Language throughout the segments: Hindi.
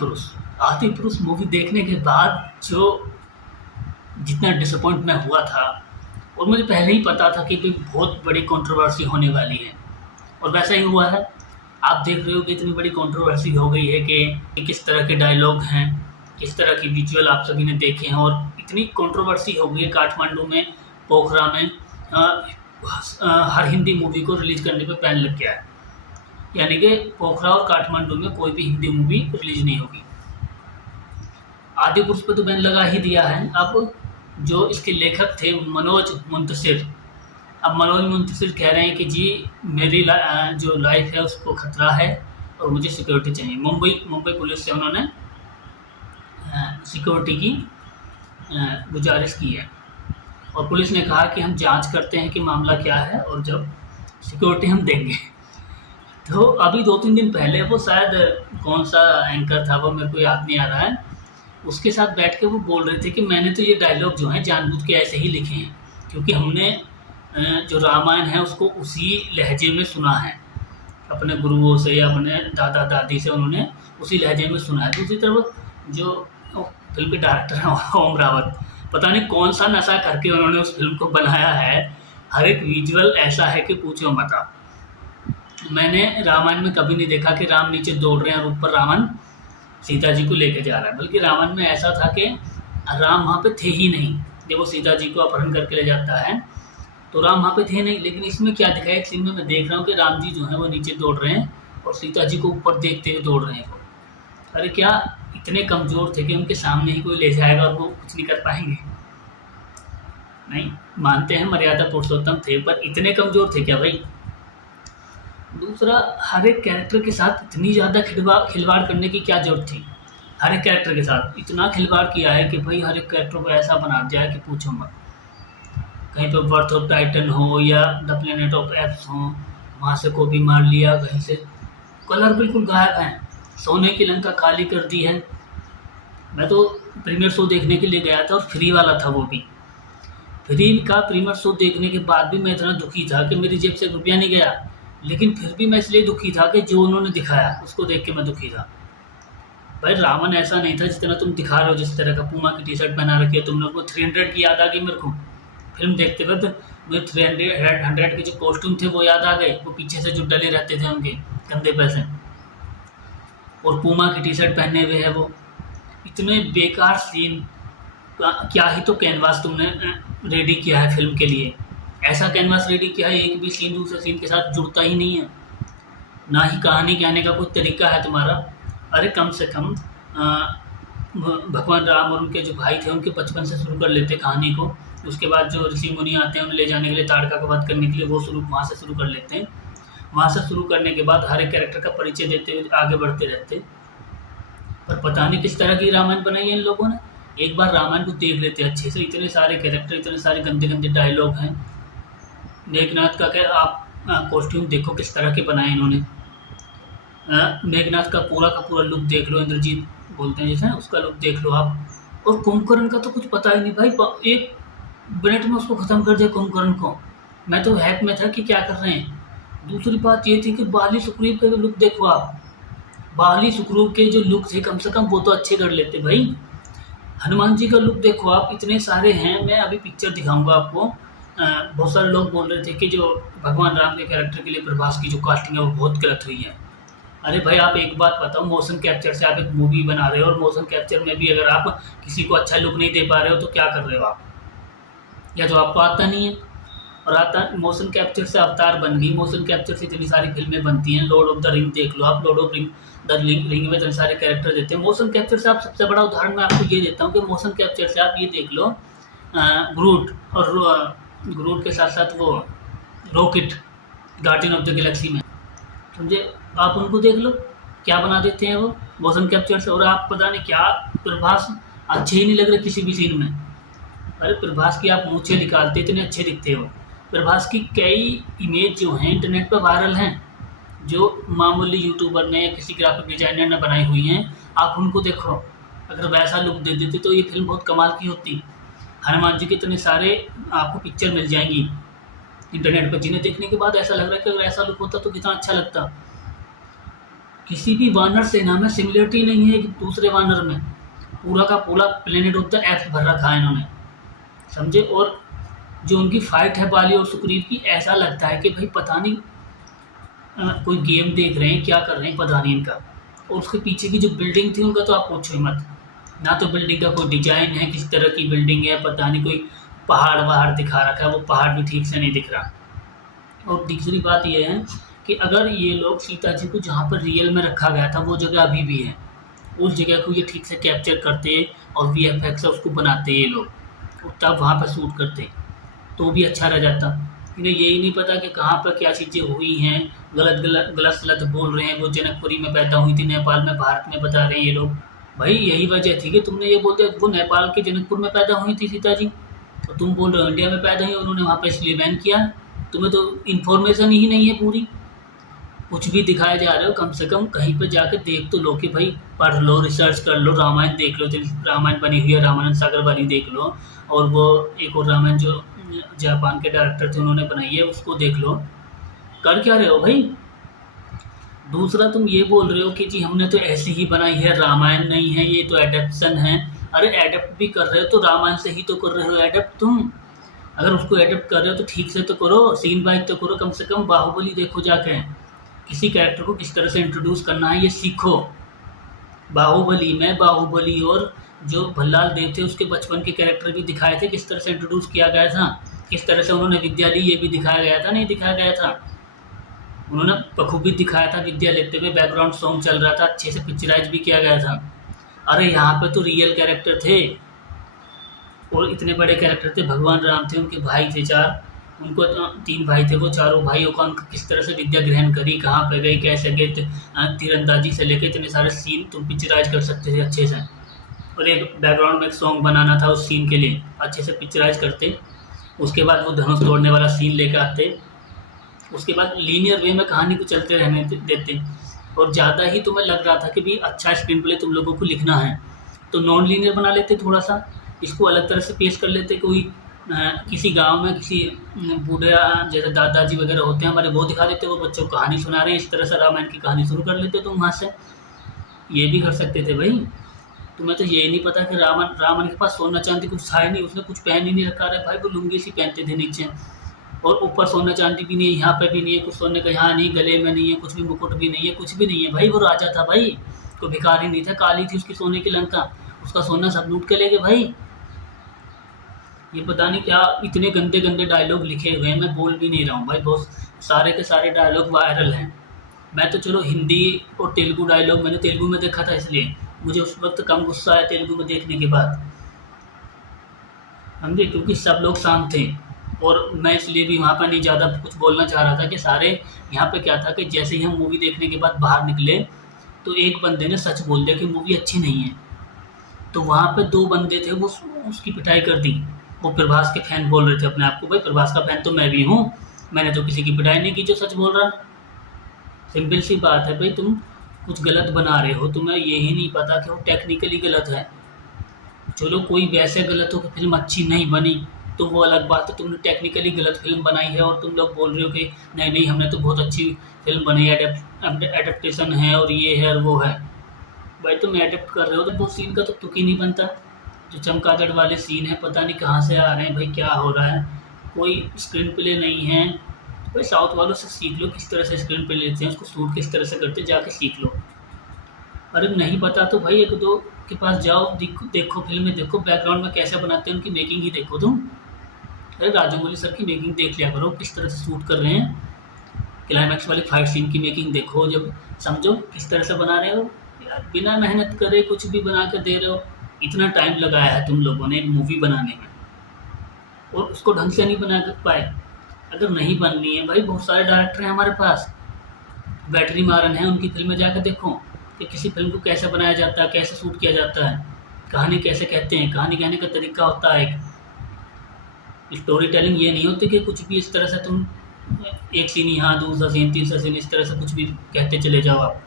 आदिपुरुष। आदिपुरुष मूवी देखने के बाद जो जितना डिसअपॉइंट मैं हुआ था, और मुझे पहले ही पता था कि भाई बहुत बड़ी कंट्रोवर्सी होने वाली है, और वैसा ही हुआ है। आप देख रहे हो कि इतनी बड़ी कंट्रोवर्सी हो गई है कि किस तरह के डायलॉग हैं, किस तरह की विजुअल आप सभी ने देखे हैं, और इतनी कंट्रोवर्सी हो गई है काठमांडू में, पोखरा में हर हिंदी मूवी को रिलीज़ करने पे बैन लग गया है। यानी कि पोखरा और काठमांडू में कोई भी हिंदी मूवी रिलीज़ नहीं होगी। आदिपुरुष पे तो बैन लगा ही दिया है। अब जो इसके लेखक थे मनोज मुंतशिर, अब मनोज मुंतशिर कह रहे हैं कि जी मेरी जो लाइफ है उसको खतरा है और मुझे सिक्योरिटी चाहिए। मुंबई पुलिस से उन्होंने सिक्योरिटी की गुजारिश की है, और पुलिस ने कहा कि हम जांच करते हैं कि मामला क्या है और जब सिक्योरिटी हम देंगे। तो अभी 2-3 दिन पहले वो शायद कौन सा एंकर था वो मेरे को याद नहीं आ रहा है, उसके साथ बैठ के वो बोल रहे थे कि मैंने तो ये डायलॉग जो हैं जानबूझ के ऐसे ही लिखे हैं, क्योंकि हमने जो रामायण है उसको उसी लहजे में सुना है, अपने गुरुओं से या अपने दादा दादी से उन्होंने उसी लहजे में सुना है। दूसरी तरफ जो फिल्म के डायरेक्टर हैं ओम रावत, पता नहीं कौन सा नशा करके उन्होंने उस फिल्म को बनाया है। हर एक विजुअल ऐसा है कि पूछो मत आप। मैंने रामायण में कभी नहीं देखा कि राम नीचे दौड़ रहे हैं और ऊपर रावण सीता जी को लेके जा रहा है, बल्कि रामायण में ऐसा था कि राम वहाँ पे थे ही नहीं। जब वो सीता जी को अपहरण करके ले जाता है तो राम वहाँ पे थे नहीं, लेकिन इसमें क्या दिखाया, एक सीन में मैं देख रहा हूँ कि राम जी जो हैं वो नीचे दौड़ रहे हैं और सीता जी को ऊपर देखते हुए दौड़ रहे हैं। अरे क्या इतने कमज़ोर थे कि उनके सामने ही कोई ले जाएगा और वो कुछ नहीं कर पाएंगे? नहीं, मानते हैं मर्यादा पुरुषोत्तम थे, पर इतने कमज़ोर थे क्या भाई? दूसरा, हर एक कैरेक्टर के साथ इतनी ज़्यादा खिलवाड़ करने की क्या ज़रूरत थी? हर एक कैरेक्टर के साथ इतना खिलवाड़ किया है कि भाई हर एक कैरेक्टर को ऐसा बना दिया है कि पूछो मत। कहीं पे बर्थ ऑफ टाइटन हो या द प्लेनेट ऑफ एप्स हो, वहाँ से को भी मार लिया, कहीं से कलर बिल्कुल गायब है, सोने की लंका काली कर दी है। मैं तो प्रीमियर शो देखने के लिए गया था और फ्री वाला था, वो भी फ्री का प्रीमियर शो देखने के बाद भी मैं इतना दुखी था कि मेरी जेब से रुपया नहीं गया, लेकिन फिर भी मैं इसलिए दुखी था कि जो उन्होंने दिखाया उसको देख के मैं दुखी था। भाई रावण ऐसा नहीं था जितना तुम दिखा रहे हो, जिस तरह का पूमा की टी शर्ट पहना रखी है तुम लोग को। 300 की याद आ गई मेरे को फिल्म देखते वक्त। मुझे 300 के जो कॉस्ट्यूम थे वो याद आ गए, वो पीछे से जो डले रहते थे उनके कंधे पैसे, और पूमा की टी शर्ट पहने हुए है वो। इतने बेकार सीन, क्या ही तो कैनवास तुमने रेडी किया है फिल्म के लिए। ऐसा कैनवास रेडी किया है एक भी सीन दूसरे सीन के साथ जुड़ता ही नहीं है, ना ही कहानी कहने का कोई तरीका है तुम्हारा। अरे कम से कम भगवान राम और उनके जो भाई थे उनके बचपन से शुरू कर लेते कहानी को, उसके बाद जो ऋषि मुनि आते हैं उन्हें ले जाने के लिए, ताड़का का वध करने के लिए, वो वहाँ से शुरू कर लेते हैं। वहाँ से शुरू करने के बाद हर एक कैरेक्टर का परिचय देते हुए आगे बढ़ते रहते। पर पता नहीं किस तरह की रामायण बनाई है इन लोगों ने। एक बार रामायण को देख लेते अच्छे से, इतने सारे कैरेक्टर, इतने सारे गंदे गंदे डायलॉग हैं। मेघनाथ का क्या आप कॉस्ट्यूम देखो किस तरह के बनाए इन्होंने। मेघनाथ का पूरा लुक देख लो, इंद्रजीत बोलते हैं जैसे, उसका लुक देख लो आप। और कुंभकर्ण का तो कुछ पता ही नहीं भाई, 1 मिनट में उसको ख़त्म कर दिया कुंभकर्ण को। मैं तो हैक में था कि क्या कर रहे हैं। दूसरी बात ये थी कि बाली सुग्रीव का लुक देखो आप। बाली सुग्रीव के जो लुक थे कम से कम वो तो अच्छे कर लेते भाई। हनुमान जी का लुक देखो आप, इतने सारे हैं। मैं अभी पिक्चर दिखाऊंगा आपको। बहुत सारे लोग बोल रहे थे कि जो भगवान राम के कैरेक्टर के लिए प्रभास की जो कास्टिंग है वो बहुत गलत हुई है। अरे भाई आप एक बात बताओ, मोशन कैप्चर से आप एक मूवी बना रहे हो और मोशन कैप्चर में भी अगर आप किसी को अच्छा लुक नहीं दे पा रहे हो तो क्या कर रहे हो आप? या तो आपको आता नहीं है। और आता मोशन कैप्चर से अवतार बन गई, मोशन कैप्चर से इतनी सारी फिल्में बनती हैं। लॉर्ड ऑफ द रिंग देख लो आप, लॉर्ड ऑफ द रिंग में इतने सारे कैरेक्टर देते हैं। मोशन कैप्चर से आप सबसे बड़ा उदाहरण मैं आपको ये देता हूँ कि मोशन कैप्चर से आप ये देख लो ग्रूट, और ग्रूट के साथ साथ वो rocket guardian of the Galaxy में, समझे? आप उनको देख लो क्या बना देते हैं वो मोशन कैप्चर से। और आप पता नहीं क्या, प्रभास अच्छे ही नहीं लग रहे किसी भी सीन में। अरे प्रभास की आप मूंछें निकालते इतने अच्छे दिखते हो। प्रभास की कई इमेज जो हैं इंटरनेट पर वायरल हैं, जो मामूली यूट्यूबर ने या किसी ग्राफिक डिजाइनर ने बनाई हुई हैं। आप उनको देखो, अगर वैसा लुक दे देते तो ये फिल्म बहुत कमाल की होती। हनुमान जी के इतने सारे आपको पिक्चर मिल जाएंगी इंटरनेट पर, जिन्हें देखने के बाद ऐसा लग रहा है कि अगर ऐसा लुक होता तो कितना अच्छा लगता। किसी भी वानर सेना में सिमिलरिटी नहीं है एक दूसरे वानर में। पूरा का पूरा प्लेनेट ऑफ द एर्थ भर रखा है इन्होंने, समझे। और जो उनकी फाइट है बाली और सुग्रीव की, ऐसा लगता है कि भाई पता नहीं कोई गेम देख रहे हैं, क्या कर रहे हैं पता नहीं इनका। और उसके पीछे की जो बिल्डिंग थी उनका तो आप पूछो ही मत। ना तो बिल्डिंग का कोई डिजाइन है, किस तरह की बिल्डिंग है पता नहीं, कोई पहाड़ वहाड़ दिखा रखा है, वो पहाड़ भी ठीक से नहीं दिख रहा। और दूसरी बात ये है कि अगर ये लोग सीता जी को जहाँ पर रियल में रखा गया था वो जगह अभी भी है, उस जगह को ये ठीक से कैप्चर करते और VFX से उसको बनाते ये लोग, और तब वहाँ पर शूट करते तो भी अच्छा रह जाता। इन्हें यही नहीं पता कि कहाँ पर क्या चीज़ें हुई हैं, गलत गलत गलत गलत बोल रहे हैं। वो जनकपुरी में पैदा हुई थी, नेपाल में, भारत में बता रहे हैं ये लोग। भाई यही वजह थी कि तुमने ये बोलते वो नेपाल के जनकपुर में पैदा हुई थी सीता जी, तो तुम बोल रहे हो इंडिया में पैदा हुई, उन्होंने वहाँ पर इसलिए बैन किया। तुम्हें तो इन्फॉर्मेशन ही नहीं है पूरी, कुछ भी दिखाया जा रहे हो। कम से कम कहीं पे जाके देख तो लो कि भाई पढ़ लो, रिसर्च कर लो, रामायण देख लो, जो रामायण बनी हुई है रामानंद सागर वाली देख लो, और वो एक और रामायण जो जापान के डायरेक्टर थे उन्होंने बनाई है उसको देख लो। कर क्या रहे हो भाई। दूसरा तुम ये बोल रहे हो कि जी हमने तो ऐसी ही बनाई है, रामायण नहीं है, ये तो एडेप्शन है। अरे एडेप्ट भी कर रहे हो तो रामायण से ही तो कर रहे हो एडेप्ट तुम। अगर उसको एडेप्ट कर रहे हो तो ठीक से तो करो, सीन बाय तो करो। कम से कम बाहुबली देखो जाके, किसी कैरेक्टर को किस तरह से इंट्रोड्यूस करना है ये सीखो। बाहुबली में बाहुबली और जो भल्लाल देव थे उसके बचपन के कैरेक्टर भी दिखाए थे, किस तरह से इंट्रोड्यूस किया गया था, किस तरह से उन्होंने विद्या ली, ये भी दिखाया गया था, नहीं दिखाया गया था। उन्होंने बखूबी दिखाया था विद्या लेते हुए, बैकग्राउंड सॉन्ग चल रहा था, अच्छे से पिक्चराइज भी किया गया था। अरे यहाँ पे तो रियल कैरेक्टर थे, और इतने बड़े कैरेक्टर थे। भगवान राम थे, उनके भाई थे 4, उनको 3 भाई थे, वो चारों भाइयों का उनका किस तरह से विद्या ग्रहण करी, कहाँ पे गई, कैसे गए, तीरंदाजी से लेकर इतने सारे सीन तुम पिक्चराइज कर सकते थे अच्छे से। और एक बैकग्राउंड में एक सॉन्ग बनाना था उस सीन के लिए, अच्छे से पिक्चराइज करते। उसके बाद वो धनुष तोड़ने वाला सीन लेकर आते। उसके बाद लीनियर वे में कहानी को चलते रहने देते। और ज़्यादा ही तुम्हें लग रहा था कि भाई अच्छा स्क्रीन प्ले तुम लोगों को लिखना है तो नॉन लीनियर बना लेते, थोड़ा सा इसको अलग तरह से पेश कर लेते। कोई किसी गांव में किसी बूढ़े जैसे दादाजी वगैरह होते हैं हमारे, वो दिखा देते, वो बच्चों को कहानी सुना रहे हैं, इस तरह से रामायण की कहानी शुरू कर लेते तुम वहाँ से। ये भी कर सकते थे भाई। तुम्हें तो ये नहीं पता कि रावण के पास सोना चांदी कुछ था ही नहीं, उसने कुछ पहन ही नहीं रखा है भाई, वो लुंगी सी पहनते थे नीचे, और ऊपर सोना चांदी भी नहीं है, यहाँ पे भी नहीं है कुछ सोने का, यहाँ नहीं, गले में नहीं है कुछ भी, मुकुट भी नहीं है, कुछ भी नहीं है भाई। वो राजा था भाई, कोई भिखारी नहीं था। काली थी उसकी सोने की लंका, उसका सोना सब लूट के ले गए भाई। ये पता नहीं क्या इतने गंदे गंदे डायलॉग लिखे हुए हैं, मैं बोल भी नहीं रहा हूँ भाई, बहुत सारे के सारे डायलॉग वायरल हैं। मैं तो चलो हिंदी और तेलुगु डायलॉग मैंने तेलुगु में देखा था, इसलिए मुझे उस वक्त कम गुस्सा आया तेलुगु में देखने के बाद, समझे, क्योंकि सब लोग शांत थे। और मैं इसलिए भी वहाँ पर नहीं ज़्यादा कुछ बोलना चाह रहा था कि सारे यहाँ पे क्या था कि जैसे ही हम मूवी देखने के बाद बाहर निकले तो एक बंदे ने सच बोल दिया कि मूवी अच्छी नहीं है, तो वहाँ पे 2 बंदे थे वो उसकी पिटाई कर दी। वो प्रभास के फैन बोल रहे थे अपने आप को, भाई प्रभास का फैन तो मैं भी हूँ, मैंने तो किसी की पिटाई नहीं की जो सच बोल रहा। सिंपल सी बात है भाई, तुम कुछ गलत बना रहे हो, तुम्हें यही नहीं पता कि वो टेक्निकली गलत है। चलो कोई वैसे गलत हो कि फिल्म अच्छी नहीं बनी तो वो अलग बात है, तुमने टेक्निकली गलत फिल्म बनाई है और तुम लोग बोल रहे हो कि नहीं नहीं हमने तो बहुत अच्छी फिल्म बनाई है, एडेप्टेशन है और ये है और वो है। भाई तुम एडेप्ट कर रहे हो तो वो सीन का तो तुक ही नहीं बनता। जो चमगादड़ वाले सीन है पता नहीं कहाँ से आ रहे हैं भाई, क्या हो रहा है, कोई स्क्रीन प्ले नहीं है। भाई साउथ वालों से सीख लो किस तरह से स्क्रीन प्ले लेते हैं, उसको शूट किस तरह से करते हैं, जाके सीख लो। अरे नहीं पता तो भाई 1-2 के पास जाओ, देखो फिल्में देखो, बैकग्राउंड में कैसे बनाते हैं उनकी मेकिंग ही देखो तुम। अरे राजमौली सर की मेकिंग देख लिया करो, किस तरह से शूट कर रहे हैं, क्लाइमैक्स वाली फाइट सीन की मेकिंग देखो, जब समझो किस तरह से बना रहे हो। यार बिना मेहनत करे कुछ भी बना कर दे रहे हो। इतना टाइम लगाया है तुम लोगों ने एक मूवी बनाने में और उसको ढंग से नहीं बना कर पाए। अगर नहीं बननी है भाई, बहुत सारे डायरेक्टर हैं हमारे पास, बैटरी मारन है, उनकी फिल्में जाकर देखो कि किसी फिल्म को कैसे बनाया जाता है, कैसे शूट किया जाता है, कहानी कैसे कहते हैं, कहानी कहने का तरीका होता है। एक स्टोरी टेलिंग ये नहीं होती कि कुछ भी इस तरह से तुम एक सीन यहाँ, दूसरा सीन, तीसरा सीन, इस तरह से कुछ भी कहते चले जाओ आप।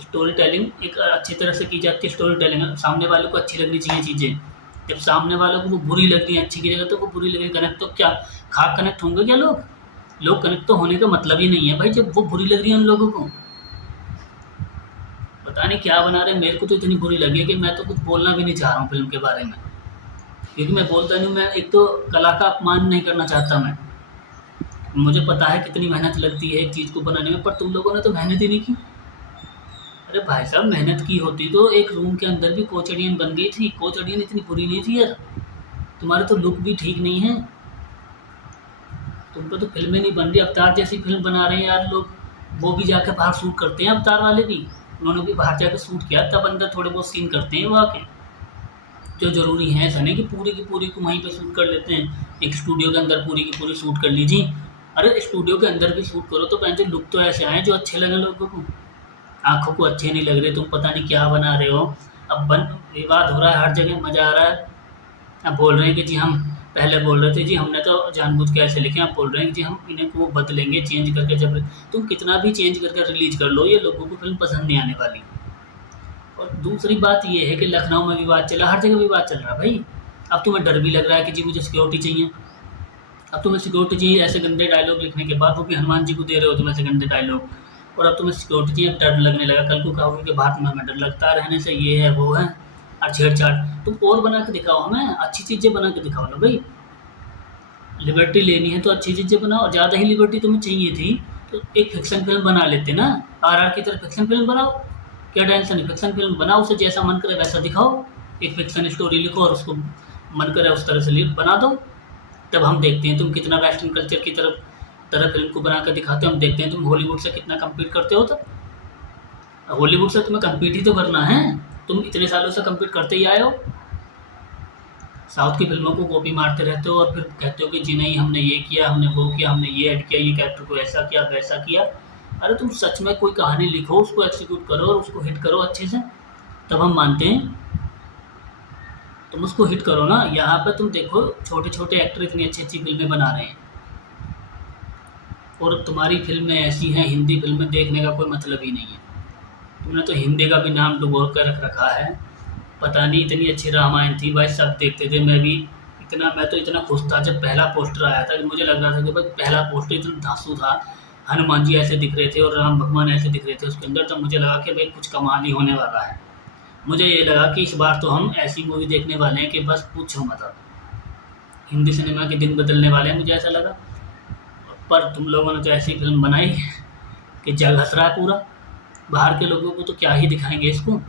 स्टोरी टेलिंग एक अच्छी तरह से की जाती है। स्टोरी टेलिंग सामने वाले को अच्छी लगनी चाहिए चीज़ें, जब सामने वालों को वो बुरी लग रही है अच्छी की जगह तो वो बुरी लग रही, कनेक्ट तो क्या खाक कनेक्ट होंगे क्या लोग कनेक्ट तो होने का मतलब ही नहीं है भाई जब वो बुरी लग रही है उन लोगों को। पता नहीं क्या बना रहे हैं। मेरे को तो इतनी बुरी लगी है कि मैं तो कुछ बोलना भी नहीं चाह रहा हूँ फ़िल्म के बारे में, क्योंकि मैं बोलता नहीं हूँ। मैं एक तो कला का अपमान नहीं करना चाहता मैं। मुझे पता है कितनी मेहनत लगती है एक चीज़ को बनाने में, पर तुम लोगों ने तो मेहनत ही नहीं की। अरे भाई साहब, मेहनत की होती तो एक रूम के अंदर भी कोचड़ियन बन गई थी। कोचड़ियन इतनी बुरी नहीं थी यार। तुम्हारे तो लुक भी ठीक नहीं है। तुम पे तो फ़िल्में नहीं बन रही। अवतार जैसी फ़िल्म बना रहे हैं यार लोग, वो भी जाके बाहर शूट करते हैं अवतार वाले भी। उन्होंने भी बाहर जाके शूट किया, तब अंदर थोड़े बहुत सीन करते हैं वो आके, जो ज़रूरी है। ऐसा नहीं कि पूरी की पूरी को वहीं पे शूट कर लेते हैं। एक स्टूडियो के अंदर पूरी की पूरी शूट कर लीजिए। अरे स्टूडियो के अंदर भी शूट करो तो पहले लुक तो ऐसे आए जो अच्छे लगे लोगों को। आँखों को अच्छे नहीं लग रहे, तुम पता नहीं क्या बना रहे हो। अब बन विवाद हो रहा है हर जगह, मज़ा आ रहा है। अब बोल रहे हैं कि जी हम पहले बोल रहे थे जी हमने तो जानबूझ के ऐसे लिखे, अब बोल रहे हैं कि जी हम इन्हें को बदलेंगे चेंज करके। जब तुम कितना भी चेंज करके रिलीज़ कर लो, ये लोगों को फ़िल्म पसंद नहीं आने वाली। और दूसरी बात ये है कि लखनऊ में विवाद चला, हर जगह विवाद चल रहा है भाई। अब तुम्हें डर भी लग रहा है कि जी मुझे सिक्योरिटी चाहिए। अब तुम्हें सिक्योरिटी चाहिए ऐसे गंदे डायलॉग लिखने के बाद, वो भी हनुमान जी को दे रहे हो तुम ऐसे गंदे डायलॉग। और अब तुम्हें सिक्योरिटी चाहिए, अब डर लगने लगा। कल को कहोगे कि भारत में हमें डर लगता है रहने से, ये है वो है, और छेड़छाड़। तुम और बना के दिखाओ, हमें अच्छी चीज़ें बना के दिखाओ ना भाई। लिबर्टी लेनी है तो अच्छी चीज़ें बनाओ। ज़्यादा ही लिबर्टी तुम्हें चाहिए थी तो एक फिक्शन फिल्म बना लेते ना। आरआर की तरह फिक्शन फिल्म बनाओ, क्या टेंशन है। फिक्शन फिल्म बनाओ, उसे जैसा मन करे वैसा दिखाओ। एक फिक्शन स्टोरी लिखो और उसको मन करे उस तरह से बना दो। तब हम देखते हैं तुम कितना वेस्टर्न कल्चर की तरह फिल्म को बना कर दिखाते हो। हम देखते हैं तुम हॉलीवुड से कितना कम्पीट करते हो। तब हॉलीवुड से तुम्हें कम्पीट ही तो करना है। तुम इतने सालों से कम्पीट करते ही आए हो। साउथ की फिल्मों को कॉपी मारते रहते हो और फिर कहते हो कि जी नहीं हमने ये किया, हमने वो किया, हमने ये ऐड किया, ये कैरेक्टर को ऐसा किया वैसा किया। अरे तुम सच में कोई कहानी लिखो, उसको एक्सिक्यूट करो और उसको हिट करो अच्छे से, तब हम मानते हैं। तुम उसको हिट करो ना। यहाँ पर तुम देखो छोटे छोटे एक्टर इतनी अच्छी अच्छी फिल्में बना रहे हैं, और तुम्हारी फिल्में ऐसी हैं, हिंदी फिल्में देखने का कोई मतलब ही नहीं है। तुमने तो हिंदी का भी नाम डुबो कर रख रखा है। पता नहीं इतनी अच्छी रामायण थी भाई, सब देखते थे। मैं तो इतना खुश था जब पहला पोस्टर आया था कि मुझे लग रहा था कि भाई पहला पोस्टर इतना धांसू था। हनुमान जी ऐसे दिख रहे थे और राम भगवान ऐसे दिख रहे थे उसके अंदर, तब मुझे लगा कि भाई कुछ कमाल ही होने वाला है। मुझे ये लगा कि इस बार तो हम ऐसी मूवी देखने वाले हैं कि बस पूछो मत। अब हिंदी सिनेमा के दिन बदलने वाले हैं, मुझे ऐसा लगा। पर तुम लोगों ने तो ऐसी फिल्म बनाई कि जग हँस रहा है पूरा। बाहर के लोगों को तो क्या ही दिखाएंगे इसको।